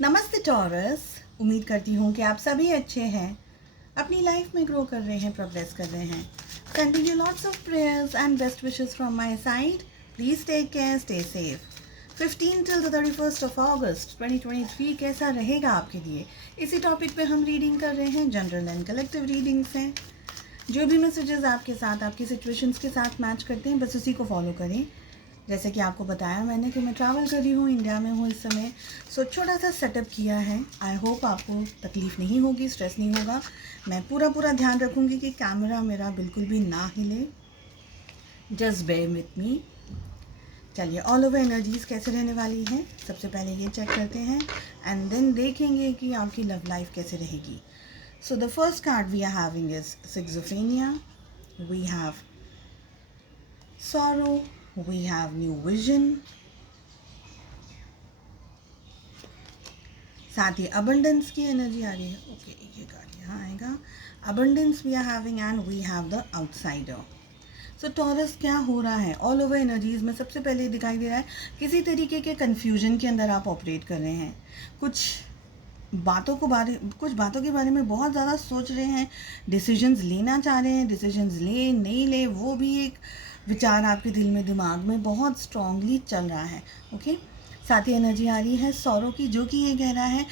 नमस्ते टॉरस। उम्मीद करती हूँ कि आप सभी अच्छे हैं, अपनी लाइफ में ग्रो कर रहे हैं, प्रोग्रेस कर रहे हैं। Sending you lots of prayers and best wishes from my side. Please take care, stay safe. 15 till the 31st of August 2023 कैसा रहेगा आपके लिए, इसी टॉपिक पे हम रीडिंग कर रहे हैं। जनरल एंड कलेक्टिव रीडिंग्स हैं। जो भी मैसेजेस आपके साथ, आपकी सिचुएशंस के साथ मैच करते हैं, बस उसी को फॉलो करें। जैसे कि आपको बताया मैंने कि मैं ट्रैवल कर रही हूँ, इंडिया में हूँ इस समय। सो छोटा सा सेटअप किया है। आई होप आपको तकलीफ़ नहीं होगी, स्ट्रेस नहीं होगा। मैं पूरा ध्यान रखूँगी कि कैमरा मेरा बिल्कुल भी ना हिले। Just bear with me. चलिए, ऑल ओवर एनर्जीज कैसे रहने वाली हैं, सबसे पहले ये चेक करते हैं एंड देन देखेंगे कि आपकी लव लाइफ कैसे रहेगी। So the first card we are having is schizophrenia, we have sorrow, we have new vision, साथ ही अबंडेंस की एनर्जी आ रही है। ओके, ये कार्ड यहाँ आएगा। Abundance we are having and we have the outsider. So Taurus, क्या हो रहा है ऑल ओवर एनर्जीज में? सबसे पहले दिखाई दे रहा है किसी तरीके के कन्फ्यूजन के अंदर आप ऑपरेट कर रहे हैं। कुछ बातों के बारे में बहुत ज़्यादा सोच रहे हैं, डिसीजंस लेना चाह रहे हैं, डिसीजंस ले नहीं ले वो भी एक विचार आपके दिल में, दिमाग में बहुत स्ट्रांगली चल रहा है। ओके, साथ ही एनर्जी आ रही है सौरों की, जो कि ये कह रहा है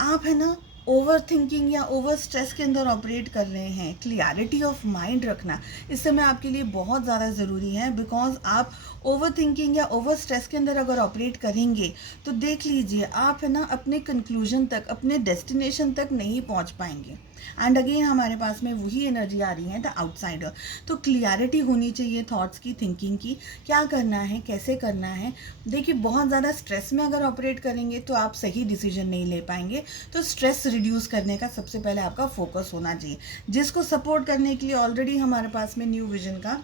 आप है ना ओवर थिंकिंग या ओवर स्ट्रेस के अंदर ऑपरेट कर रहे हैं। क्लियरिटी ऑफ माइंड रखना इस समय आपके लिए बहुत ज़्यादा ज़रूरी है, बिकॉज आप ओवर थिंकिंग या ओवर स्ट्रेस के अंदर अगर ऑपरेट करेंगे तो देख लीजिए आप है ना अपने कंक्लूजन तक, अपने डेस्टिनेशन तक नहीं पहुंच पाएंगे। एंड अगेन हमारे पास में वही एनर्जी आ रही है द आउटसाइडर। तो क्लियरिटी होनी चाहिए थॉट्स की, थिंकिंग की, क्या करना है, कैसे करना है। देखिए, बहुत ज़्यादा स्ट्रेस में अगर ऑपरेट करेंगे तो आप सही डिसीजन नहीं ले पाएंगे। तो स्ट्रेस रिड्यूस करने का सबसे पहले आपका फोकस होना चाहिए, जिसको सपोर्ट करने के लिए ऑलरेडी हमारे पास में न्यू विजन का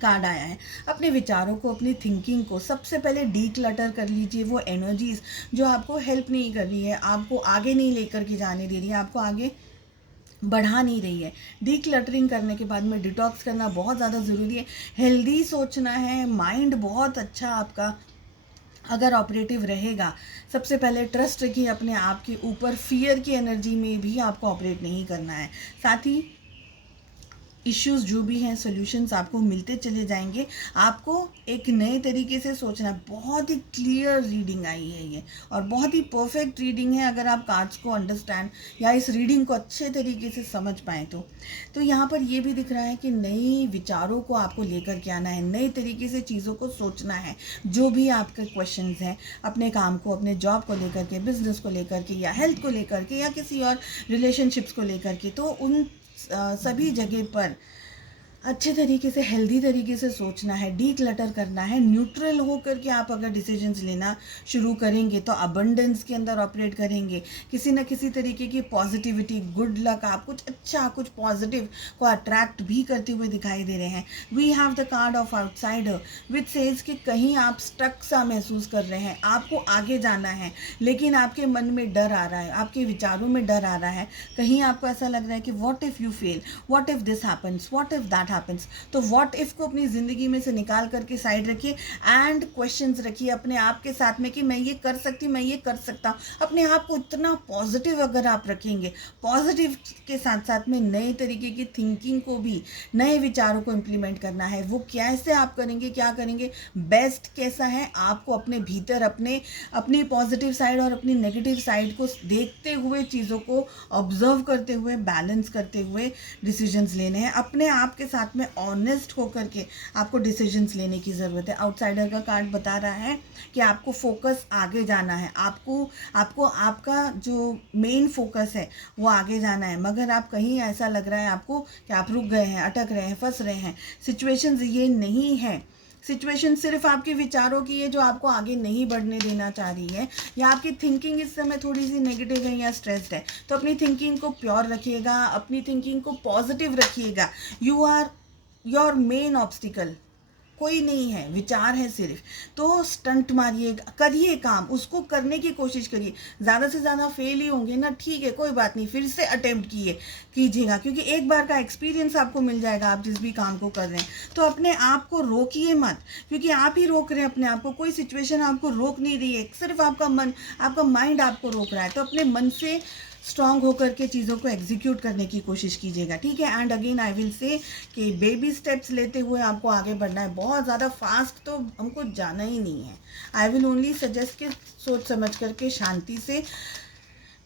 कार्ड आया है। अपने विचारों को, अपनी थिंकिंग को सबसे पहले डीक्लटर कर लीजिए। वो एनर्जीज जो आपको हेल्प नहीं कर रही है, आपको आगे नहीं लेकर के जाने दे रही है, आपको आगे बढ़ा नहीं रही है, डीक्लटरिंग करने के बाद में डिटॉक्स करना बहुत ज़्यादा ज़रूरी है। हेल्दी सोचना है, माइंड बहुत अच्छा आपका अगर ऑपरेटिव रहेगा। सबसे पहले ट्रस्ट रखिए अपने आप के ऊपर, फियर की एनर्जी में भी आपको ऑपरेट नहीं करना है। साथ ही इश्यूज़ जो भी हैं, सॉल्यूशंस आपको मिलते चले जाएंगे। आपको एक नए तरीके से सोचना है। बहुत ही क्लियर रीडिंग आई है ये, और बहुत ही परफेक्ट रीडिंग है अगर आप कार्ड्स को अंडरस्टैंड या इस रीडिंग को अच्छे तरीके से समझ पाएँ तो यहाँ पर ये भी दिख रहा है कि नई विचारों को आपको लेकर के आना है, नए तरीके से चीज़ों को सोचना है। जो भी आपके क्वेश्चंस हैं अपने काम को, अपने जॉब को लेकर के, बिजनेस को लेकर के, या हेल्थ को लेकर के, या किसी और रिलेशनशिप्स को लेकर के, तो उन सभी जगह पर अच्छे तरीके से, हेल्दी तरीके से सोचना है, डीक्लटर करना है। न्यूट्रल होकर के आप अगर डिसीजंस लेना शुरू करेंगे तो अबंडेंस के अंदर ऑपरेट करेंगे। किसी न किसी तरीके की पॉजिटिविटी, गुड लक, आप कुछ अच्छा, कुछ पॉजिटिव को अट्रैक्ट भी करते हुए दिखाई दे रहे हैं। We have the card of outsider which says कि कहीं आप स्टक सा महसूस कर रहे हैं, आपको आगे जाना है लेकिन आपके मन में डर आ रहा है, आपके विचारों में डर आ रहा है। कहीं आपको ऐसा लग रहा है कि what if you fail, what if this happens, what if that happens. तो व्हाट इफ को अपनी ज़िंदगी में से निकाल करके साइड रखिए एंड क्वेश्चंस रखिए अपने आप के साथ में कि मैं ये कर सकती, मैं ये कर सकता हूँ। अपने आप को इतना पॉजिटिव अगर आप रखेंगे, पॉजिटिव के साथ साथ में नए तरीके की थिंकिंग को भी, नए विचारों को इम्प्लीमेंट करना है। वो कैसे आप करेंगे, क्या करेंगे, बेस्ट कैसा है, आपको अपने भीतर अपनी पॉजिटिव साइड और अपनी नेगेटिव साइड को देखते हुए, चीज़ों को ऑब्जर्व करते हुए, बैलेंस करते हुए डिसीजंस लेने हैं। अपने आप के साथ में ऑनेस्ट होकर के आपको डिसीजंस लेने की ज़रूरत है। आउटसाइडर का कार्ड बता रहा है कि आपको फोकस आगे जाना है, आपको आपका जो मेन फोकस है वो आगे जाना है। मगर आप कहीं ऐसा लग रहा है आपको कि आप रुक गए हैं, अटक रहे हैं, फंस रहे हैं। सिचुएशंस ये नहीं है, सिचुएशन सिर्फ आपके विचारों की है जो आपको आगे नहीं बढ़ने देना चाह रही है, या आपकी थिंकिंग इस समय थोड़ी सी नेगेटिव है या स्ट्रेस्ड है। तो अपनी थिंकिंग को प्योर रखिएगा, अपनी थिंकिंग को पॉजिटिव रखिएगा। You are your main obstacle. कोई नहीं है, विचार है सिर्फ। तो स्टंट मारिए, करिए काम, उसको करने की कोशिश करिए। ज़्यादा से ज़्यादा फेल ही होंगे ना, ठीक है, कोई बात नहीं, फिर से अटेम्प्ट कीजिएगा, क्योंकि एक बार का एक्सपीरियंस आपको मिल जाएगा आप जिस भी काम को कर रहे हैं। तो अपने आप को रोकिए मत, क्योंकि आप ही रोक रहे हैं अपने आप को, कोई सिचुएशन आपको रोक नहीं रही है, सिर्फ आपका मन, आपका माइंड आपको रोक रहा है। तो अपने मन से स्ट्रांग होकर के चीज़ों को एग्जीक्यूट करने की कोशिश कीजिएगा, ठीक है। And again I will say कि बेबी स्टेप्स लेते हुए आपको आगे बढ़ना है, बहुत ज़्यादा फास्ट तो हमको जाना ही नहीं है। आई विल ओनली सजेस्ट कि सोच समझ करके शांति से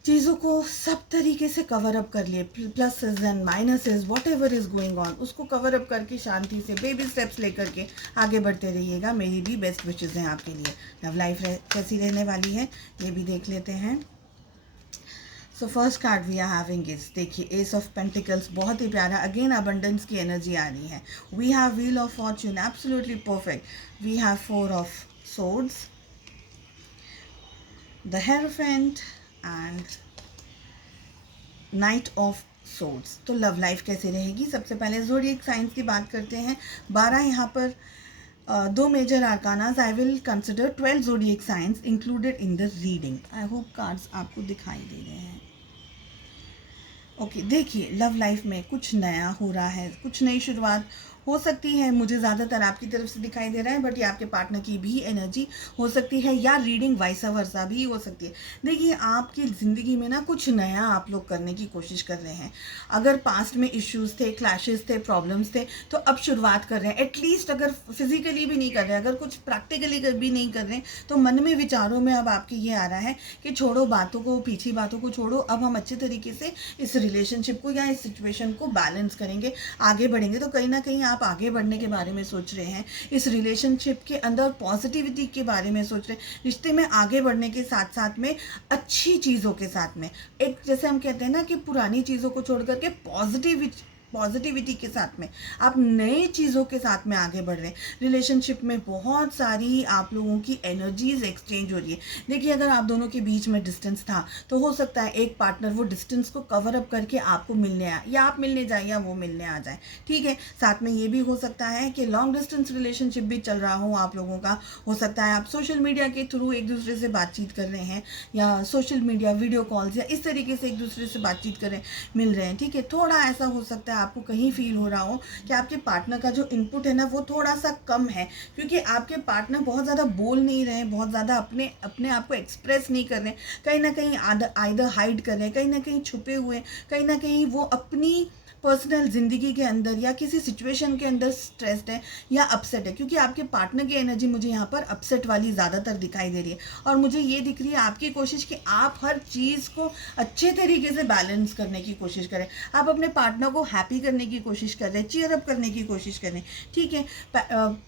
चीज़ों को सब तरीके से कवर अप कर लिए, pluses and minuses what ever is going on, उसको कवर अप करके शांति से बेबी स्टेप्स लेकर के आगे बढ़ते रहिएगा। मेरी भी बेस्ट विशेज़ हैं आपके लिए। लव लाइफ कैसी रहने वाली है ये भी देख लेते हैं। So first card we are having is, देखिए एस ऑफ पेंटिकल्स, बहुत ही प्यारा, अगेन अबंडेंस की एनर्जी आ रही है। We have wheel of fortune, absolutely perfect. We have four of swords, the hierophant and knight of swords. तो love life कैसे रहेगी, सबसे पहले ज़ोडिएक साइंस की बात करते हैं। 12 यहाँ पर दो major arcanas, I will consider 12 zodiac science included in the reading. I hope cards आपको दिखाई दे रहे हैं। ओके, देखिए लव लाइफ में कुछ नया हो रहा है, कुछ नई शुरुआत हो सकती है। मुझे ज़्यादातर आपकी तरफ से दिखाई दे रहा है, बट ये आपके पार्टनर की भी एनर्जी हो सकती है, या रीडिंग वाइसा वर्सा भी हो सकती है। देखिए आपकी ज़िंदगी में ना कुछ नया आप लोग करने की कोशिश कर रहे हैं। अगर पास्ट में इश्यूज़ थे, क्लैशेस थे, प्रॉब्लम्स थे, तो अब शुरुआत कर रहे हैं। एटलीस्ट अगर फिजिकली भी नहीं कर रहे हैं, अगर कुछ प्रैक्टिकली भी नहीं कर रहे हैं, तो मन में विचारों में अब आपके ये आ रहा है कि छोड़ो बातों को, पीछे बातों को छोड़ो, अब हम अच्छे तरीके से इस रिलेशनशिप को या इस सिचुएशन को बैलेंस करेंगे, आगे बढ़ेंगे। तो कहीं ना कहीं आप आगे बढ़ने के बारे में सोच रहे हैं, इस रिलेशनशिप के अंदर पॉजिटिविटी के बारे में सोच रहे हैं, रिश्ते में आगे बढ़ने के साथ साथ में अच्छी चीज़ों के साथ में, एक जैसे हम कहते हैं ना कि पुरानी चीज़ों को छोड़ करके पॉजिटिविटी के साथ में आप नए चीज़ों के साथ में आगे बढ़ रहे हैं। रिलेशनशिप में बहुत सारी आप लोगों की एनर्जीज एक्सचेंज हो रही है। देखिए अगर आप दोनों के बीच में डिस्टेंस था, तो हो सकता है एक पार्टनर वो डिस्टेंस को कवर अप करके आपको मिलने आए, या आप मिलने जाए या वो मिलने आ जाए, ठीक है। साथ में ये भी हो सकता है कि लॉन्ग डिस्टेंस रिलेशनशिप भी चल रहा हो आप लोगों का। हो सकता है आप सोशल मीडिया के थ्रू एक दूसरे से बातचीत कर रहे हैं, या सोशल मीडिया वीडियो कॉल्स या इस तरीके से एक दूसरे से बातचीत कर रहे हैं, मिल रहे हैं, ठीक है। थोड़ा ऐसा हो सकता है आपको कहीं फील हो रहा हो कि आपके पार्टनर का जो इनपुट है ना वो थोड़ा सा कम है, क्योंकि आपके पार्टनर बहुत ज़्यादा बोल नहीं रहे हैं, बहुत ज़्यादा अपने आप को एक्सप्रेस नहीं कर रहे हैं, कहीं ना कहीं आइदर हाइड कर रहे हैं, कहीं ना कहीं छुपे हुए, कहीं ना कहीं वो अपनी पर्सनल ज़िंदगी के अंदर या किसी सिचुएशन के अंदर स्ट्रेस्ड है या अपसेट है, क्योंकि आपके पार्टनर की एनर्जी मुझे यहाँ पर अपसेट वाली ज़्यादातर दिखाई दे रही है। और मुझे ये दिख रही है आपकी कोशिश कि आप हर चीज़ को अच्छे तरीके से बैलेंस करने की कोशिश करें, आप अपने पार्टनर को हैप्पी करने की कोशिश कर रहे हैं, चीयर अप करने की कोशिश करें, ठीक है।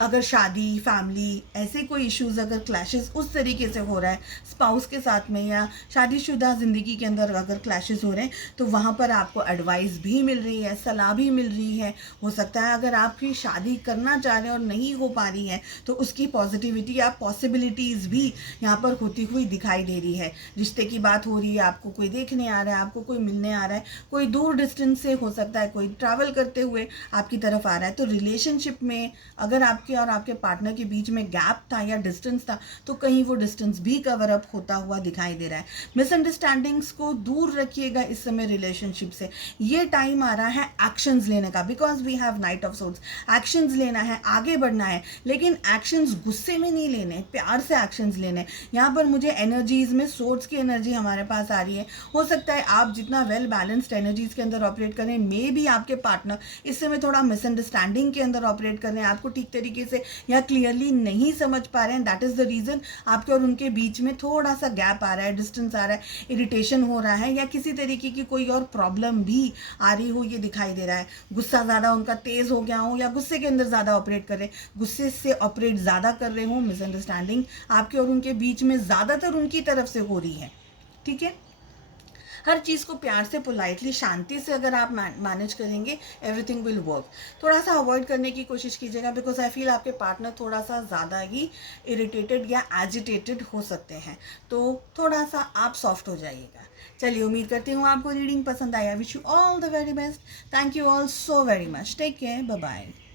अगर शादी, फैमिली, ऐसे कोई इश्यूज़, अगर क्लैशेस उस तरीके से हो रहा है स्पाउस के साथ में, या शादीशुदा ज़िंदगी के अंदर अगर क्लैशेस हो रहे हैं, तो वहाँ पर आपको एडवाइस भी मिल रही है, सलाह भी मिल रही है। हो सकता है अगर आपकी शादी करना चाह रहे हैं और नहीं हो पा रही है, तो उसकी पॉजिटिविटी या पॉसिबिलिटीज़ भी यहाँ पर होती हुई दिखाई दे रही है। रिश्ते की बात हो रही है, आपको कोई देखने आ रहा है, आपको कोई मिलने आ रहा है, कोई दूर डिस्टेंस से हो सकता है, कोई ट्रैवल करते हुए आपकी तरफ आ रहा है। तो रिलेशनशिप में अगर आपके और आपके पार्टनर के बीच में गैप था या डिस्टेंस था, तो कहीं वो डिस्टेंस भी कवर अप होता हुआ दिखाई दे रहा है। मिसअंडरस्टैंडिंग्स को दूर रखिएगा इस समय रिलेशनशिप से। ये टाइम आ रहा है एक्शंस लेने का, because we have knight of swords. Actions लेना है, आगे बढ़ना है, लेकिन एक्शंस गुस्से में नहीं लेने, प्यार से एक्शंस लेने। यहाँ पर मुझे एनर्जीज में सोर्ड्स की एनर्जी हमारे पास आ रही है। हो सकता है आप जितना वेल बैलेंस्ड एनर्जीज के अंदर ऑपरेट करें, मे बी आपके पार्टनर इस समय थोड़ा मिसअंडरस्टैंडिंग के अंदर ऑपरेट कर रहे हैं, आपको ठीक तरीके से या क्लियरली नहीं समझ पा रहे हैं। दैट इज़ द रीज़न आपके और उनके बीच में थोड़ा सा गैप आ रहा है, डिस्टेंस आ रहा है, इरिटेशन हो रहा है, या किसी तरीके की कोई और प्रॉब्लम भी आ रही हो, ये दिखाई दे रहा है। गुस्सा ज़्यादा उनका तेज़ हो गया हो, या गुस्से के अंदर ज़्यादा ऑपरेट कर रहे हैं, गुस्से से ऑपरेट ज़्यादा कर रहे हो, मिसअंडरस्टैंडिंग आपके और उनके बीच में ज़्यादातर उनकी तरफ से हो रही है, ठीक है। हर चीज़ को प्यार से, पोलाइटली, शांति से अगर आप मैनेज करेंगे, एवरीथिंग विल वर्क। थोड़ा सा अवॉइड करने की कोशिश कीजिएगा, बिकॉज आई फील आपके पार्टनर थोड़ा सा ज़्यादा ही इरिटेटेड या एजिटेटेड हो सकते हैं, तो थोड़ा सा आप सॉफ्ट हो जाइएगा। चलिए, उम्मीद करती हूँ आपको रीडिंग पसंद आया। Wish you all the very best. Thank you all so very much. Take care, bye bye.